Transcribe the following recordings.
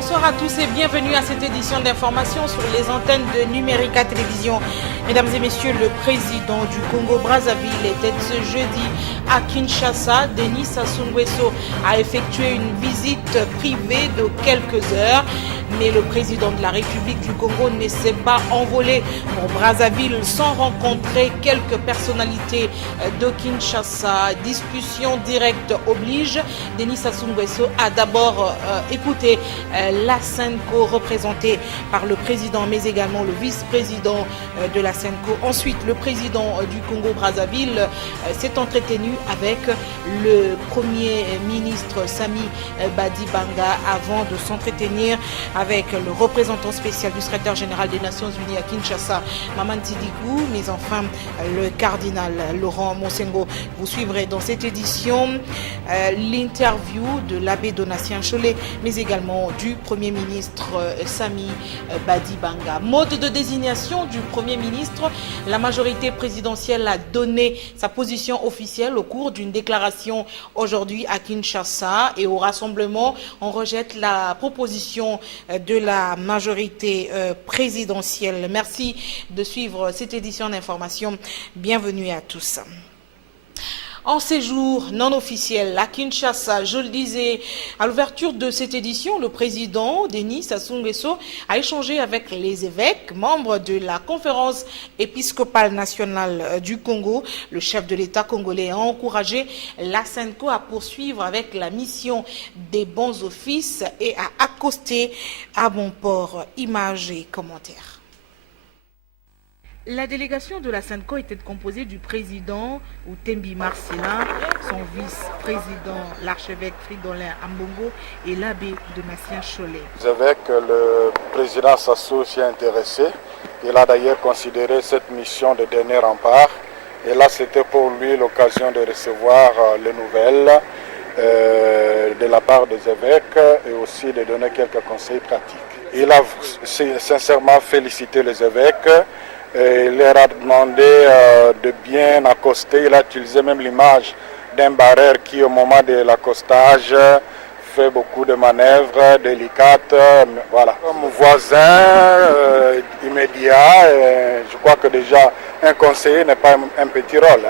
Bonsoir à tous et bienvenue à cette édition d'information sur les antennes de Numérica Télévision. Mesdames et messieurs, le président du Congo-Brazzaville était ce jeudi à Kinshasa. Denis Sassou Nguesso a effectué une visite privée de quelques heures. Mais le président de la République du Congo ne s'est pas envolé pour Brazzaville sans rencontrer quelques personnalités de Kinshasa. Discussion directe oblige. Denis Sassou Nguesso a d'abord écouté la SENCO représentée par le président mais également le vice-président de la SENCO. Ensuite, le président du Congo-Brazzaville s'est entretenu avec le premier ministre Sami Badibanga avant de s'entretenir avec le représentant spécial du secrétaire général des Nations Unies à Kinshasa, Maman Tidiko, mais enfin le cardinal Laurent Monsengo. Vous suivrez dans cette édition l'interview de l'abbé Donatien Cholet, mais également du Premier ministre Sami Badibanga. Mode de désignation du Premier ministre, la majorité présidentielle a donné sa position officielle au cours d'une déclaration aujourd'hui à Kinshasa et au rassemblement, on rejette la proposition de la majorité présidentielle. Merci de suivre cette édition d'information. Bienvenue à tous. En séjour non officiel à Kinshasa, je le disais, à l'ouverture de cette édition, le président Denis Sassou Nguesso a échangé avec les évêques, membres de la conférence épiscopale nationale du Congo. Le chef de l'État congolais a encouragé la SENCO à poursuivre avec la mission des bons offices et à accoster à bon port. Images et commentaires. La délégation de la SENCO était composée du président Outembi Marcelin, son vice-président l'archevêque Fridolin Ambongo et l'abbé Donatien Cholet. Avec le président Sassou s'y est intéressé. Il a d'ailleurs considéré cette mission de dernier rempart. Et là, c'était pour lui l'occasion de recevoir les nouvelles de la part des évêques et aussi de donner quelques conseils pratiques. Il a sincèrement félicité les évêques. Il leur a demandé de bien accoster. Il a utilisé même l'image d'un barreur qui, au moment de l'accostage, fait beaucoup de manœuvres délicates. Voilà. Comme voisin immédiat, je crois que déjà un conseiller n'est pas un petit rôle.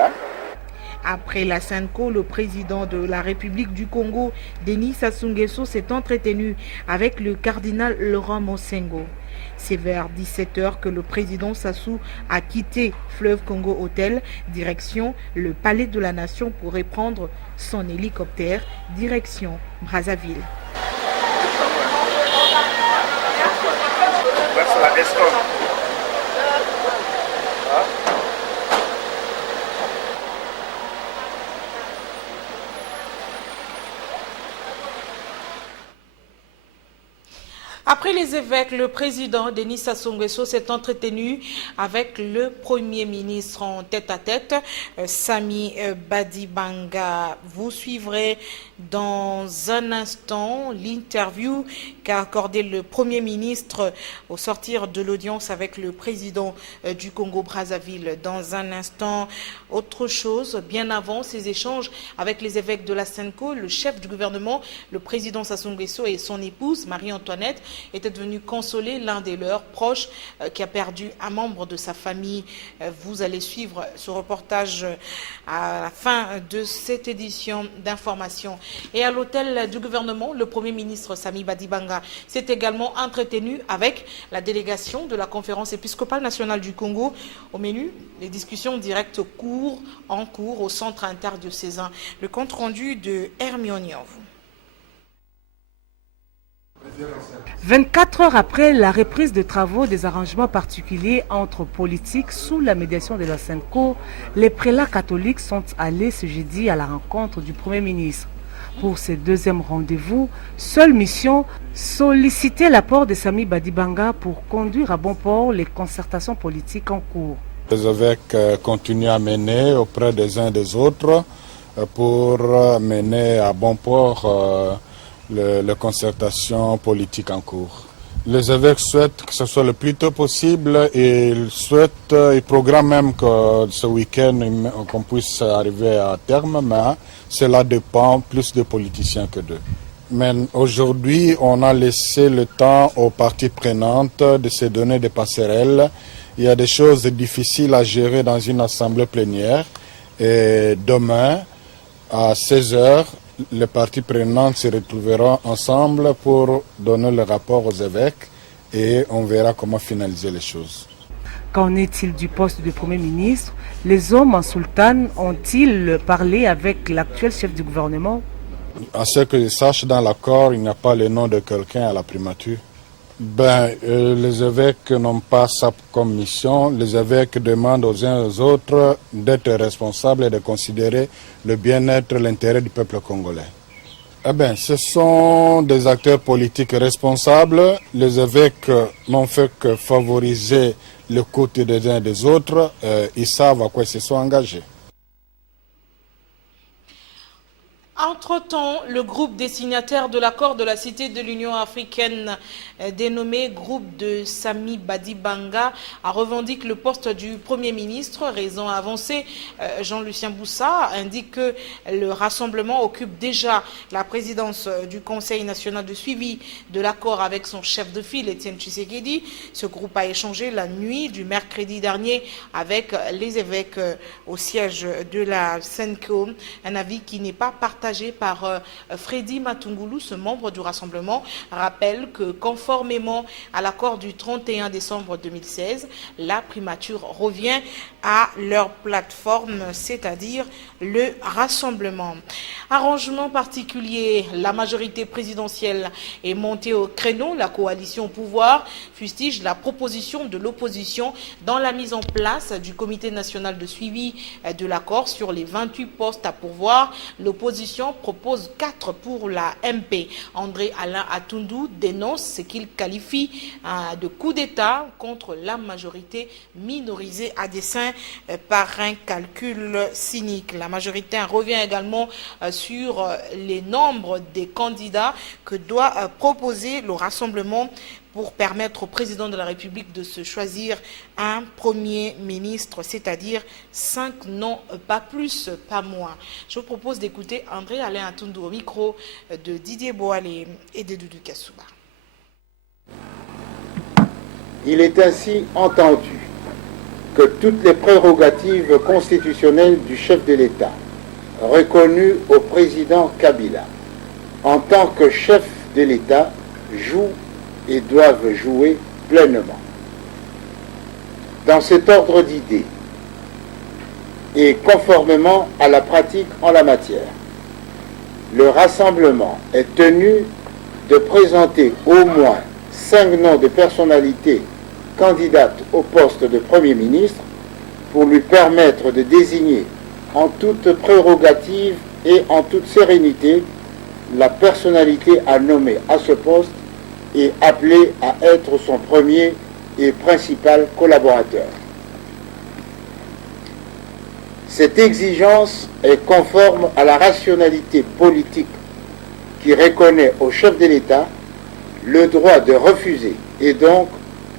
Après la SENCO, le président de la République du Congo, Denis Sassou Nguesso, s'est entretenu avec le cardinal Laurent Monsengo. C'est vers 17h que le président Sassou a quitté Fleuve Congo Hôtel, direction le Palais de la Nation pour reprendre son hélicoptère, direction Brazzaville. Après les évêques, le président Denis Sassou Nguesso s'est entretenu avec le premier ministre en tête-à-tête, Sami Badibanga. Vous suivrez dans un instant l'interview qu'a accordé le premier ministre au sortir de l'audience avec le président du Congo-Brazzaville. Dans un instant, autre chose, bien avant ces échanges avec les évêques de la SENCO, le chef du gouvernement, le président Sassou Nguesso et son épouse Marie-Antoinette étaient venus consoler l'un des leurs proches qui a perdu un membre de sa famille. Vous allez suivre ce reportage à la fin de cette édition d'information. Et à l'hôtel du gouvernement, le Premier ministre Sami Badibanga s'est également entretenu avec la délégation de la conférence épiscopale nationale du Congo. Au menu, les discussions directes en cours au centre interdiocésain. Le compte rendu de Hermione Niov. 24 heures après la reprise des travaux des arrangements particuliers entre politiques sous la médiation de la SENCO, les prélats catholiques sont allés ce jeudi à la rencontre du Premier ministre. Pour ce deuxième rendez-vous, seule mission, solliciter l'apport de Sami Badibanga pour conduire à bon port les concertations politiques en cours. Les évêques continuent à mener auprès des uns des autres pour mener à bon port les concertations politiques en cours. Les évêques souhaitent que ce soit le plus tôt possible et ils programment même que ce week-end qu'on puisse arriver à terme, mais cela dépend plus des politiciens que d'eux. Mais aujourd'hui, on a laissé le temps aux parties prenantes de se donner des passerelles. Il y a des choses difficiles à gérer dans une assemblée plénière. Et demain, à 16h, les parties prenantes se retrouveront ensemble pour donner le rapport aux évêques et on verra comment finaliser les choses. Qu'en est-il du poste de Premier ministre? Les hommes en sultan ont-ils parlé avec l'actuel chef du gouvernement? À ce que je sache, dans l'accord, il n'y a pas le nom de quelqu'un à la primature. Les évêques n'ont pas ça comme mission. Les évêques demandent aux uns et aux autres d'être responsables et de considérer le bien-être, l'intérêt du peuple congolais. Ce sont des acteurs politiques responsables. Les évêques n'ont fait que favoriser le côté des uns et des autres. Ils savent à quoi ils se sont engagés. Entre-temps, le groupe des signataires de l'accord de la Cité de l'Union africaine dénommé groupe de Sami Badibanga a revendiqué le poste du Premier ministre. Raison avancée, Jean-Lucien Boussa indique que le rassemblement occupe déjà la présidence du Conseil national de suivi de l'accord avec son chef de file, Étienne Tshisekedi. Ce groupe a échangé la nuit du mercredi dernier avec les évêques au siège de la Senko, un avis qui n'est pas partagé par Freddy Matungulu, ce membre du rassemblement, rappelle que conformément à l'accord du 31 décembre 2016, la primature revient à leur plateforme, c'est-à-dire le rassemblement. Arrangement particulier, la majorité présidentielle est montée au créneau. La coalition au pouvoir fustige la proposition de l'opposition dans la mise en place du comité national de suivi de l'accord sur les 28 postes à pourvoir. L'opposition propose 4 pour la MP. André Alain Atundu dénonce ce qu'il qualifie de coup d'État contre la majorité minorisée à dessein par un calcul cynique. La majorité revient également sur les nombres des candidats que doit proposer le rassemblement pour permettre au président de la République de se choisir un Premier ministre, c'est-à-dire 5 noms, pas plus, pas moins. Je vous propose d'écouter André Alain Atundu au micro de Didier Boalé et de Doudou Kassouba. Il est ainsi entendu que toutes les prérogatives constitutionnelles du chef de l'État, reconnues au président Kabila, en tant que chef de l'État, jouent et doivent jouer pleinement. Dans cet ordre d'idées et conformément à la pratique en la matière, le rassemblement est tenu de présenter au moins 5 noms de personnalités candidates au poste de Premier ministre pour lui permettre de désigner en toute prérogative et en toute sérénité la personnalité à nommer à ce poste et appelé à être son premier et principal collaborateur. Cette exigence est conforme à la rationalité politique qui reconnaît au chef de l'État le droit de refuser et donc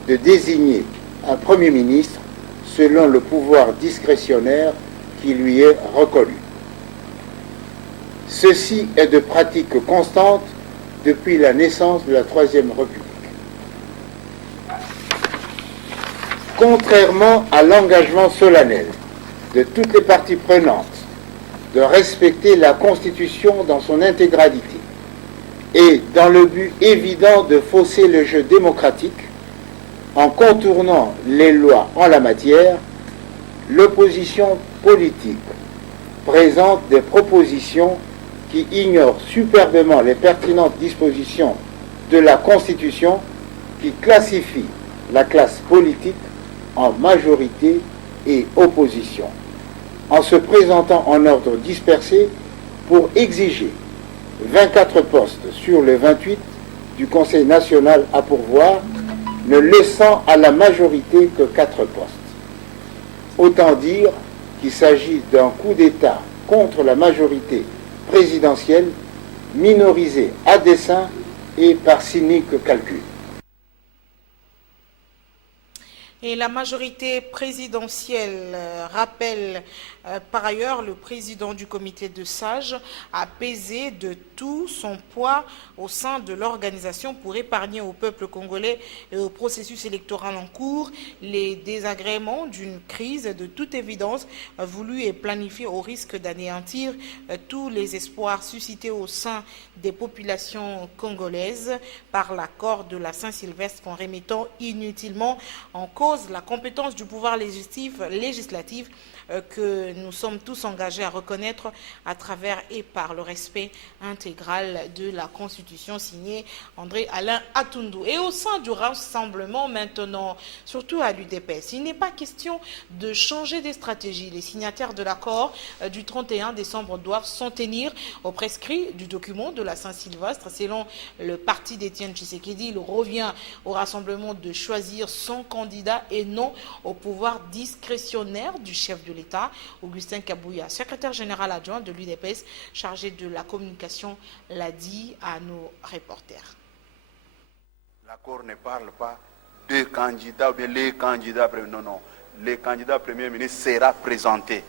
de désigner un Premier ministre selon le pouvoir discrétionnaire qui lui est reconnu. Ceci est de pratique constante depuis la naissance de la Troisième République. Contrairement à l'engagement solennel de toutes les parties prenantes de respecter la Constitution dans son intégralité et dans le but évident de fausser le jeu démocratique en contournant les lois en la matière, l'opposition politique présente des propositions qui ignorent superbement les pertinentes dispositions de la Constitution qui classifient la classe politique en majorité et opposition, en se présentant en ordre dispersé pour exiger 24 postes sur les 28 du Conseil national à pourvoir, ne laissant à la majorité que 4 postes. Autant dire qu'il s'agit d'un coup d'État contre la majorité présidentielle, minorisée à dessein et par cynique calcul. Et la majorité présidentielle rappelle par ailleurs le président du comité de sages a pesé de tout son poids au sein de l'organisation pour épargner au peuple congolais et au processus électoral en cours les désagréments d'une crise de toute évidence voulue et planifiée au risque d'anéantir tous les espoirs suscités au sein des populations congolaises par l'accord de la Saint-Sylvestre en remettant inutilement en cause la compétence du pouvoir législatif que nous sommes tous engagés à reconnaître à travers et par le respect intégral de la Constitution signée André Alain Atundou. Et au sein du rassemblement maintenant, surtout à l'UDPS, il n'est pas question de changer des stratégies. Les signataires de l'accord du 31 décembre doivent s'en tenir au prescrit du document de la Saint-Sylvestre. Selon le parti d'Étienne Tshisekedi, il revient au rassemblement de choisir son candidat et non au pouvoir discrétionnaire du chef de l'État. Augustin Kabouya, secrétaire général adjoint de l'UDPS, chargé de la communication, l'a dit à nos reporters. L'accord ne parle pas de candidats ou bien les candidats. Non. Le candidat Premier ministre sera présenté.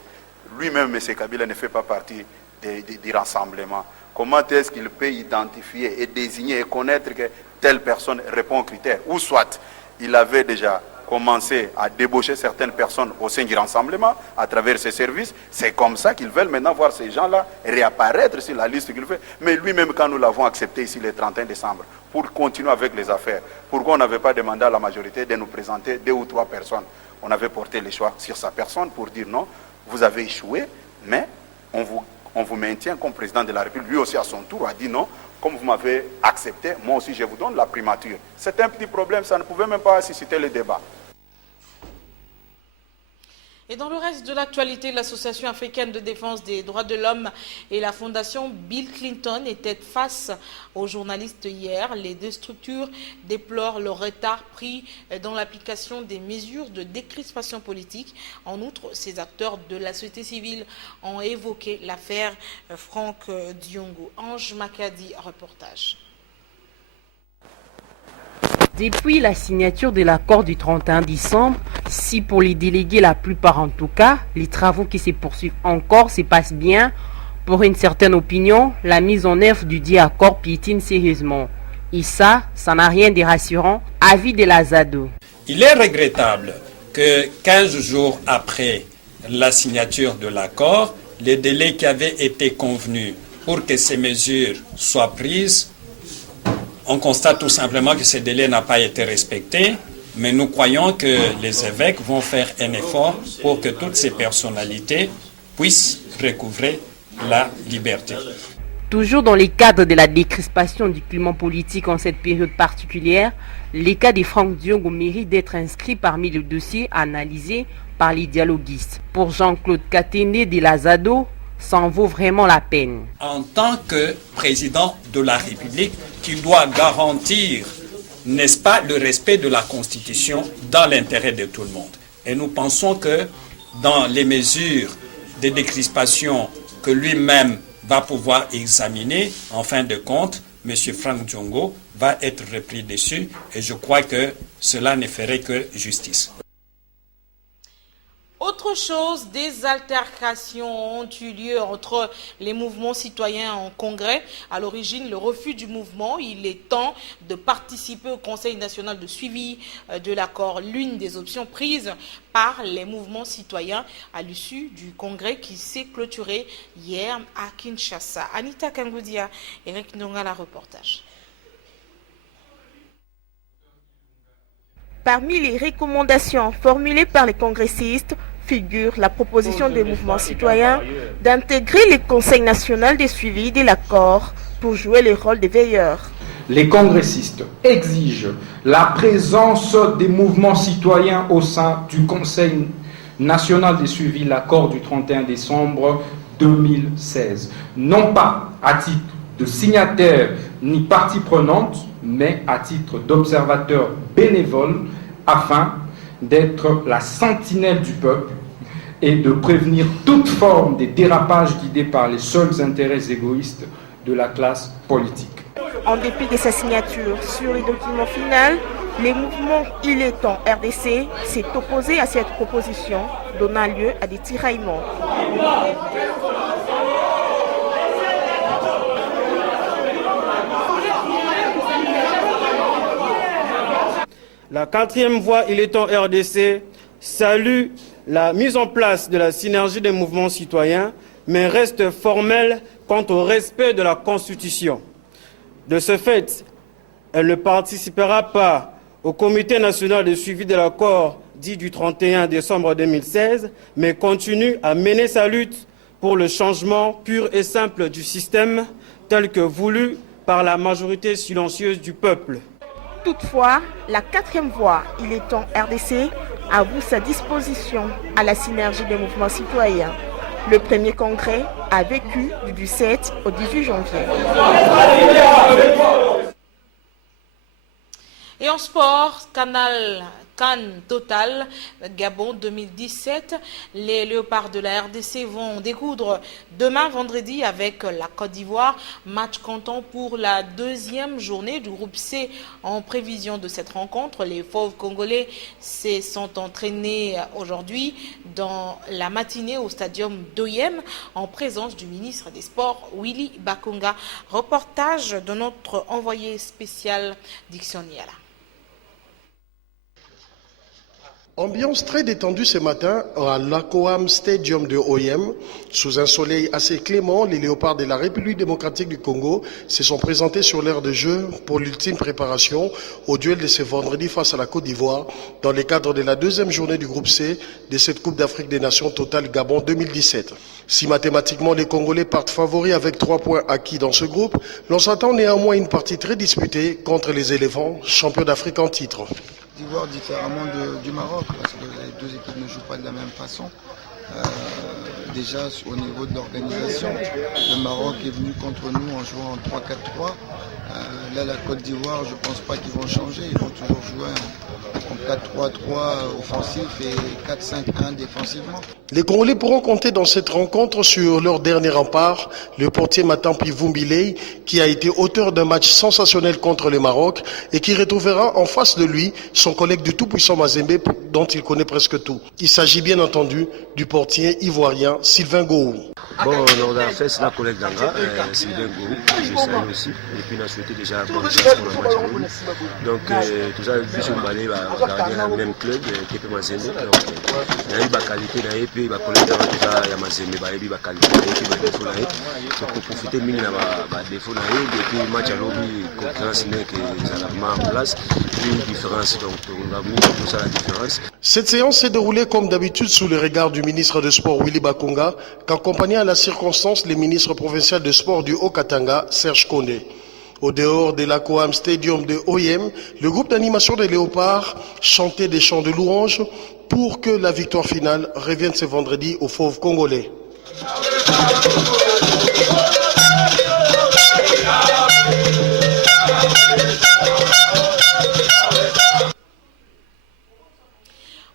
Lui-même, M. Kabila, ne fait pas partie du rassemblement. Comment est-ce qu'il peut identifier et désigner et connaître que telle personne répond aux critères? Ou soit, il avait déjà commencé à débaucher certaines personnes au sein du rassemblement à travers ses services. C'est comme ça qu'ils veulent maintenant voir ces gens-là réapparaître sur la liste qu'il fait. Mais lui-même, quand nous l'avons accepté ici le 31 décembre, pour continuer avec les affaires, pourquoi on n'avait pas demandé à la majorité de nous présenter 2 ou 3 personnes? On avait porté le choix sur sa personne pour dire non, vous avez échoué, mais on vous maintient comme président de la République. Lui aussi, à son tour, a dit non. Comme vous m'avez accepté, moi aussi je vous donne la primature. C'est un petit problème, ça ne pouvait même pas susciter le débat. Et dans le reste de l'actualité, l'Association africaine de défense des droits de l'homme et la Fondation Bill Clinton étaient face aux journalistes hier. Les 2 structures déplorent le retard pris dans l'application des mesures de décrispation politique. En outre, ces acteurs de la société civile ont évoqué l'affaire Franck Diongo. Ange Makadi, reportage. Depuis la signature de l'accord du 31 décembre, si pour les délégués, la plupart en tout cas, les travaux qui se poursuivent encore se passent bien, pour une certaine opinion, la mise en œuvre du dit accord piétine sérieusement. Et ça n'a rien de rassurant, avis de la ZADO. Il est regrettable que 15 jours après la signature de l'accord, les délais qui avaient été convenus pour que ces mesures soient prises, on constate tout simplement que ce délai n'a pas été respecté, mais nous croyons que les évêques vont faire un effort pour que toutes ces personnalités puissent recouvrer la liberté. Toujours dans le cadre de la décrispation du climat politique en cette période particulière, les cas de Franck Diongo méritent d'être inscrits parmi les dossiers analysés par les dialoguistes. Pour Jean-Claude Katende de la ZADO, ça en vaut vraiment la peine. En tant que président de la République, qui doit garantir, n'est-ce pas, le respect de la Constitution dans l'intérêt de tout le monde. Et nous pensons que dans les mesures de décrispation que lui-même va pouvoir examiner, en fin de compte, M. Franck Diongo va être repris dessus et je crois que cela ne ferait que justice. Autre chose, des altercations ont eu lieu entre les mouvements citoyens en congrès. À l'origine, le refus du mouvement, il est temps de participer au Conseil national de suivi de l'accord. L'une des options prises par les mouvements citoyens à l'issue du congrès qui s'est clôturé hier à Kinshasa. Anita Kangoudia, Eric Ndongala, reportage. Parmi les recommandations formulées par les congressistes, figure la proposition des mouvements citoyens d'intégrer le Conseil national de suivi de l'accord pour jouer le rôle de veilleurs. Les congressistes exigent la présence des mouvements citoyens au sein du Conseil national de suivi de l'accord du 31 décembre 2016, non pas à titre de signataire ni partie prenante, mais à titre d'observateur bénévole afin d'être la sentinelle du peuple et de prévenir toute forme de dérapage guidés par les seuls intérêts égoïstes de la classe politique. En dépit de sa signature sur le document final, Les mouvements Il est temps RDC s'est opposé à cette proposition, donnant lieu à des tiraillements. La quatrième voie Il est temps RDC salue la mise en place de la synergie des mouvements citoyens, mais reste formelle quant au respect de la Constitution. De ce fait, elle ne participera pas au Comité national de suivi de l'accord dit du 31 décembre 2016, mais continue à mener sa lutte pour le changement pur et simple du système tel que voulu par la majorité silencieuse du peuple. Toutefois, la quatrième voie, Il est temps RDC, avoue sa disposition à la synergie des mouvements citoyens. Le premier congrès a vécu du 17 au 18 janvier. Et en sport, Cannes Total, Gabon 2017, les Léopards de la RDC vont découdre demain vendredi avec la Côte d'Ivoire. Match comptant pour la deuxième journée du groupe C. En prévision de cette rencontre, les Fauves congolais se sont entraînés aujourd'hui dans la matinée au stadium d'Oyem en présence du ministre des Sports Willy Bakonga. Reportage de notre envoyé spécial Dickson Niala. Ambiance très détendue ce matin à l'Akoam Stadium de OM. Sous un soleil assez clément, les Léopards de la République démocratique du Congo se sont présentés sur l'aire de jeu pour l'ultime préparation au duel de ce vendredi face à la Côte d'Ivoire dans le cadre de la deuxième journée du groupe C de cette Coupe d'Afrique des Nations Total Gabon 2017. Si mathématiquement les Congolais partent favoris avec 3 points acquis dans ce groupe, l'on s'attend néanmoins à une partie très disputée contre les éléphants, champions d'Afrique en titre. D'Ivoire différemment du Maroc parce que les deux équipes ne jouent pas de la même façon. Déjà au niveau de l'organisation, le Maroc est venu contre nous en jouant en 3-4-3. Là la Côte d'Ivoire, je ne pense pas qu'ils vont changer, ils vont toujours jouer en 4-3-3 offensif et 4-5-1 défensivement. Les Congolais pourront compter dans cette rencontre sur leur dernier rempart, le portier Matampi Vumbilei, qui a été auteur d'un match sensationnel contre le Maroc et qui retrouvera en face de lui son collègue du tout-puissant Mazembe dont il connaît presque tout. Il s'agit bien entendu du portier ivoirien Sylvain Gou. Bon, on a fait la collègue d'Anga, Sylvain Gou, je salue aussi, et puis on a souhaité déjà bonne chance pour le match en ligne. Donc tout ça, vu qu'on allait regarder le même club, qui est Mazembe, donc il y a eu la qualité, et puis la collègue d'Anga, il y a Mazembe, il y a eu la qualité, et puis le défaut, donc pour profiter de la défaut, et puis le match à l'objet, concurrence n'est que ça a en place, puis une différence, donc on a mis tout ça la différence. Cette séance s'est déroulée comme d'habitude sous le regard du ministre des Sports Willy Bakonga, qu'accompagnait à la circonstance le ministre provincial de Sport du Haut-Katanga, Serge Kondé. Au dehors de l'Akoam Stadium de OM, le groupe d'animation des Léopards chantait des chants de louanges pour que la victoire finale revienne ce vendredi aux Fauves congolais.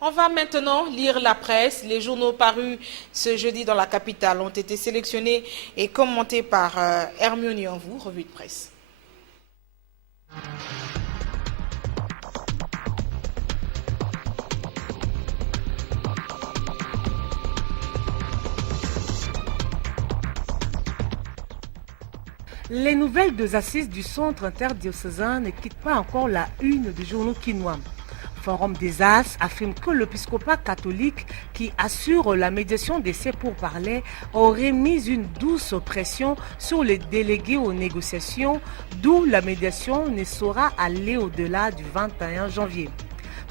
On va maintenant lire la presse. Les journaux parus ce jeudi dans la capitale ont été sélectionnés et commentés par Hermione Yanvou, revue de presse. Les nouvelles des assises du centre interdiocésain ne quittent pas encore la une du journal quinois. Forum des As affirme que l'épiscopat catholique qui assure la médiation de ces pourparlers aurait mis une douce pression sur les délégués aux négociations, d'où la médiation ne saura aller au-delà du 21 janvier.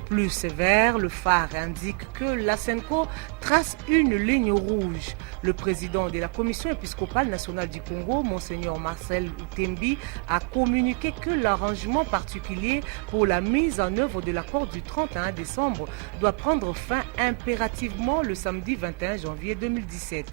Plus sévère, le phare indique que la SENCO trace une ligne rouge. Le président de la Commission épiscopale nationale du Congo, Monseigneur Marcel Utembi, a communiqué que l'arrangement particulier pour la mise en œuvre de l'accord du 31 décembre doit prendre fin impérativement le samedi 21 janvier 2017.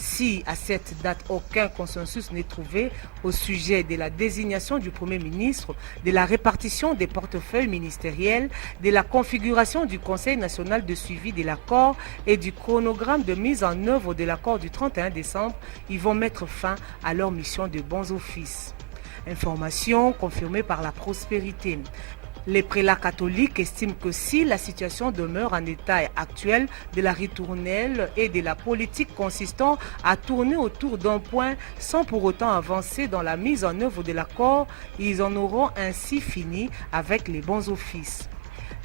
Si à cette date aucun consensus n'est trouvé au sujet de la désignation du Premier ministre, de la répartition des portefeuilles ministériels, de la configuration du Conseil national de suivi de l'accord et du chronogramme de mise en œuvre de l'accord du 31 décembre, ils vont mettre fin à leur mission de bons offices. Information confirmée par la Prospérité. Les prélats catholiques estiment que si la situation demeure en état actuel de la ritournelle et de la politique consistant à tourner autour d'un point sans pour autant avancer dans la mise en œuvre de l'accord, ils en auront ainsi fini avec les bons offices.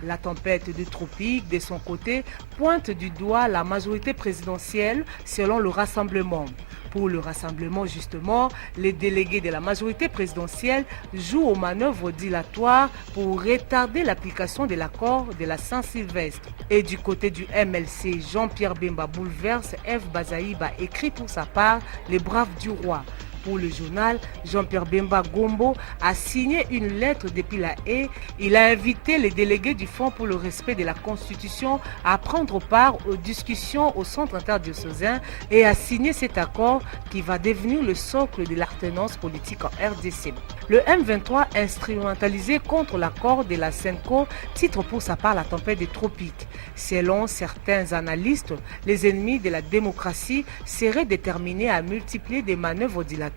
La tempête du tropique, de son côté, pointe du doigt la majorité présidentielle selon le Rassemblement. Pour le Rassemblement, justement, les délégués de la majorité présidentielle jouent aux manœuvres dilatoires pour retarder l'application de l'accord de la Saint-Sylvestre. Et du côté du MLC, Jean-Pierre Bemba bouleverse, F. Bazaïba écrit pour sa part « Les braves du roi ». Pour le journal, Jean-Pierre Bemba Gombo a signé une lettre depuis la Haye. Il a invité les délégués du Fonds pour le respect de la Constitution à prendre part aux discussions au centre interdiocésain et à signer cet accord qui va devenir le socle de l'alternance politique en RDC. Le M23 instrumentalisé contre l'accord de la SENCO titre pour sa part la tempête des tropiques. Selon certains analystes, les ennemis de la démocratie seraient déterminés à multiplier des manœuvres dilatoires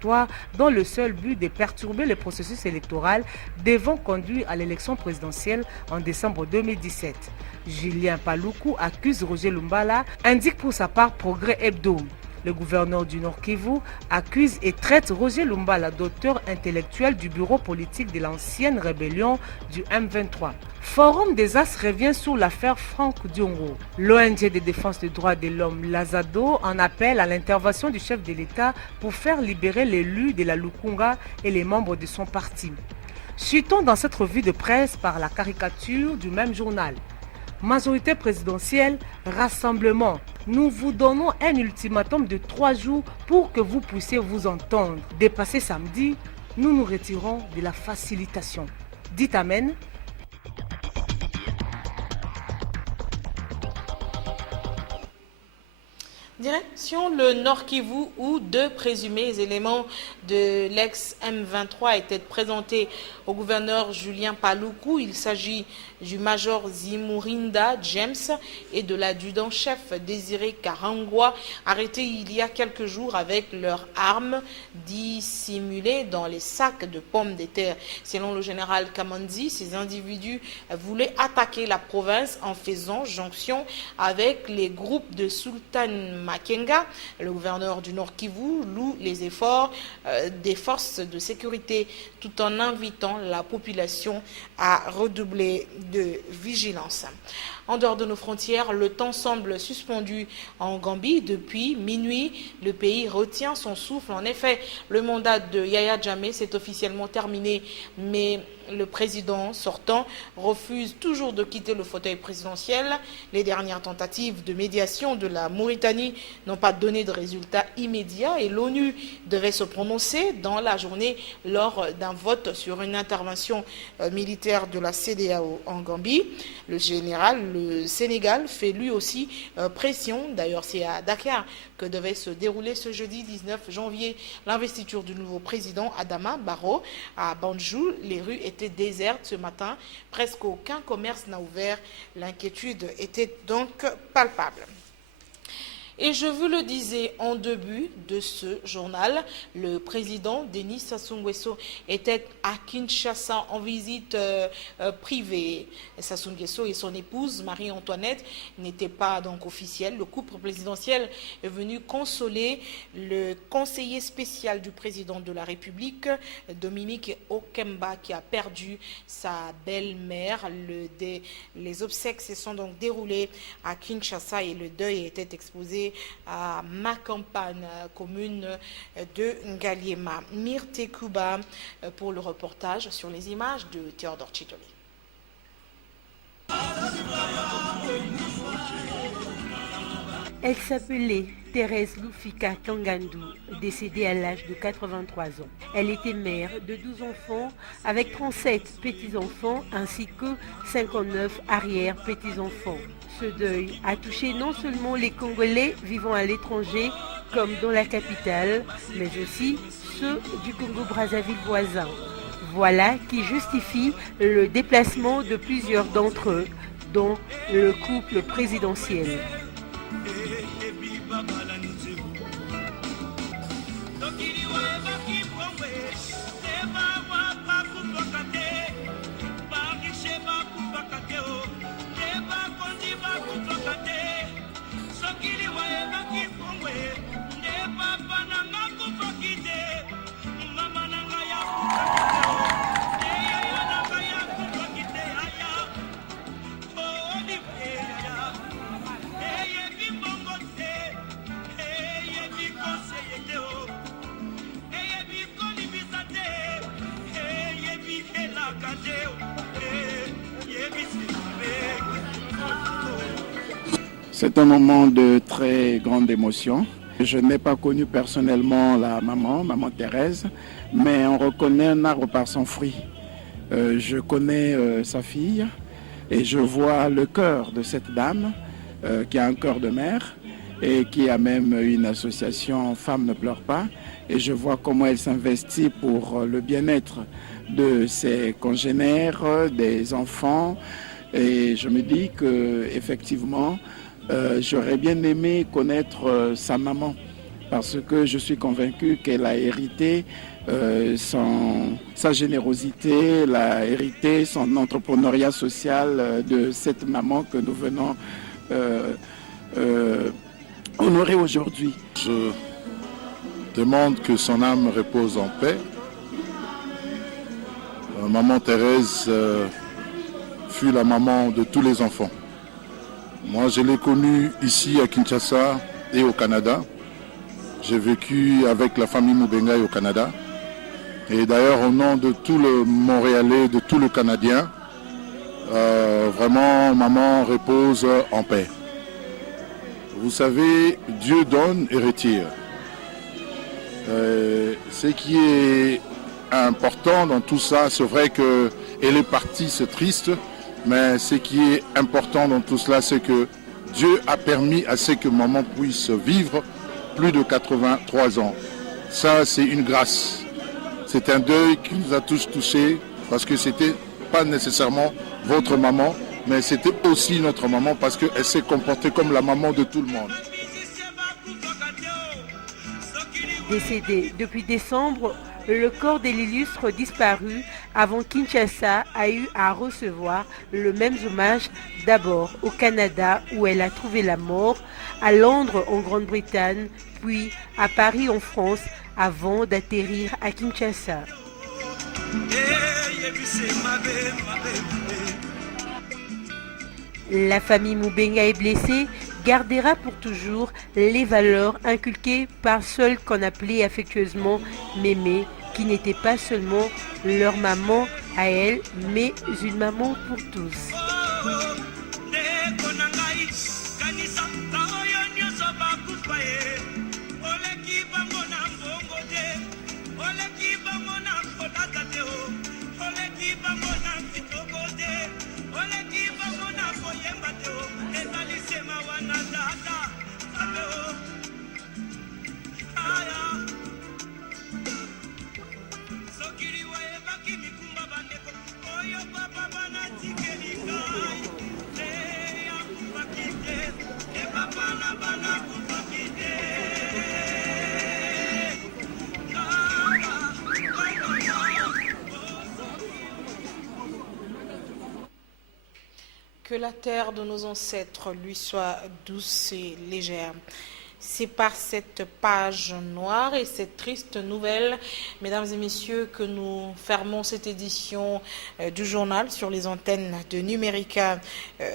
dans le seul but de perturber le processus électoral devant conduire à l'élection présidentielle en décembre 2017. Julien Paluku accuse Roger Lumbala, indique pour sa part Progrès Hebdo. Le gouverneur du Nord Kivu accuse et traite Roger Lumbala d'auteur intellectuel du bureau politique de l'ancienne rébellion du M23. Forum des As revient sur l'affaire Franck Diongo. L'ONG de défense des droits de l'homme, Lazado, en appelle à l'intervention du chef de l'État pour faire libérer l'élu de la Lukunga et les membres de son parti. Chutons dans cette revue de presse par la caricature du même journal. Majorité présidentielle, rassemblement. Nous vous donnons un ultimatum de 3 jours pour que vous puissiez vous entendre. Dépassé samedi, nous nous retirons de la facilitation. Dites Amen. Direction le Nord Kivu où 2 présumés éléments de l'ex-M23 étaient présentés au gouverneur Julien Paluku. Il s'agit du major Zimurinda James et de l'adjudant-chef Désiré Karangwa, arrêtés il y a quelques jours avec leurs armes dissimulées dans les sacs de pommes de terre. Selon le général Kamandi, ces individus voulaient attaquer la province en faisant jonction avec les groupes de Sultan Makenga. Le gouverneur du Nord Kivu loue les efforts des forces de sécurité tout en invitant la population à redoubler de vigilance. En dehors de nos frontières, le temps semble suspendu en Gambie. Depuis minuit, le pays retient son souffle. En effet, le mandat de Yaya Jammeh s'est officiellement terminé, mais le président sortant refuse toujours de quitter le fauteuil présidentiel. Les dernières tentatives de médiation de la Mauritanie n'ont pas donné de résultats immédiats et l'ONU devait se prononcer dans la journée lors d'un vote sur une intervention militaire de la CEDEAO en Gambie. Le Sénégal fait lui aussi pression. D'ailleurs, c'est à Dakar que devait se dérouler ce jeudi 19 janvier l'investiture du nouveau président Adama Barrow. À Banjul, les rues étaient désertes ce matin. Presque aucun commerce n'a ouvert. L'inquiétude était donc palpable. Et je vous le disais en début de ce journal, le président Denis Sassou Nguesso était à Kinshasa en visite privée. Sassou Nguesso et son épouse Marie-Antoinette n'étaient pas donc officiels. Le couple présidentiel est venu consoler le conseiller spécial du président de la République, Dominique Okemba, qui a perdu sa belle-mère. Les obsèques se sont donc déroulées à Kinshasa et le deuil était exposé à Makampane, commune de Ngaliema. Myrte Kuba pour le reportage sur les images de Théodore Chitoli. Elle s'appelait Thérèse Lufika Kangandu, décédée à l'âge de 83 ans. Elle était mère de 12 enfants avec 37 petits-enfants ainsi que 59 arrière-petits-enfants. Ce deuil a touché non seulement les Congolais vivant à l'étranger comme dans la capitale, mais aussi ceux du Congo-Brazzaville voisin. Voilà qui justifie le déplacement de plusieurs d'entre eux, dont le couple présidentiel. C'est un moment de très grande émotion. Je n'ai pas connu personnellement la maman Thérèse, mais on reconnaît un arbre par son fruit. Je connais sa fille et je vois le cœur de cette dame qui a un cœur de mère et qui a même une association Femmes ne pleurent pas. Et je vois comment elle s'investit pour le bien-être de ses congénères, des enfants. Et je me dis qu'effectivement, j'aurais bien aimé connaître sa maman parce que je suis convaincu qu'elle a hérité sa générosité, elle a hérité son entrepreneuriat social de cette maman que nous venons honorer aujourd'hui. Je demande que son âme repose en paix. Maman Thérèse fut la maman de tous les enfants. Moi, je l'ai connue ici à Kinshasa et au Canada. J'ai vécu avec la famille Mubengai au Canada. Et d'ailleurs, au nom de tout le Montréalais, de tout le Canadien, vraiment, maman repose en paix. Vous savez, Dieu donne et retire. Ce qui est important dans tout ça, c'est vrai qu'elle est partie, c'est triste, mais ce qui est important dans tout cela, c'est que Dieu a permis à ce que maman puisse vivre plus de 83 ans. Ça, c'est une grâce. C'est un deuil qui nous a tous touchés parce que c'était pas nécessairement votre maman, mais c'était aussi notre maman parce qu'elle s'est comportée comme la maman de tout le monde. Décédé depuis décembre, le corps de l'illustre disparu avant Kinshasa a eu à recevoir le même hommage d'abord au Canada où elle a trouvé la mort, à Londres en Grande-Bretagne, puis à Paris en France avant d'atterrir à Kinshasa. La famille Mubenga est blessée, gardera pour toujours les valeurs inculquées par celle qu'on appelait affectueusement Mémé, qui n'était pas seulement leur maman à elle, mais une maman pour tous. Que la terre de nos ancêtres lui soit douce et légère. C'est par cette page noire et cette triste nouvelle, mesdames et messieurs, que nous fermons cette édition du journal sur les antennes de Numérica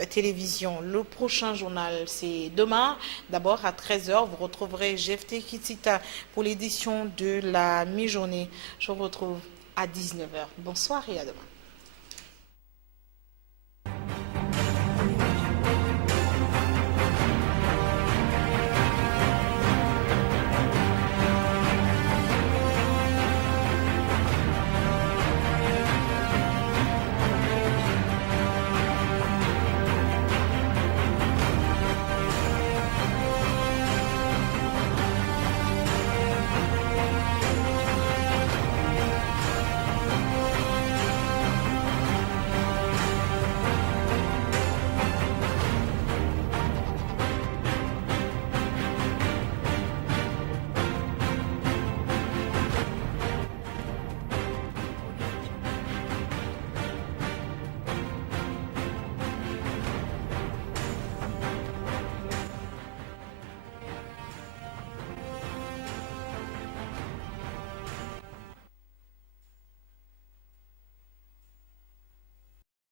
Télévision. Le prochain journal, c'est demain. D'abord, à 13h, vous retrouverez Jefté Kitsita pour l'édition de la mi-journée. Je vous retrouve à 19h. Bonsoir et à demain.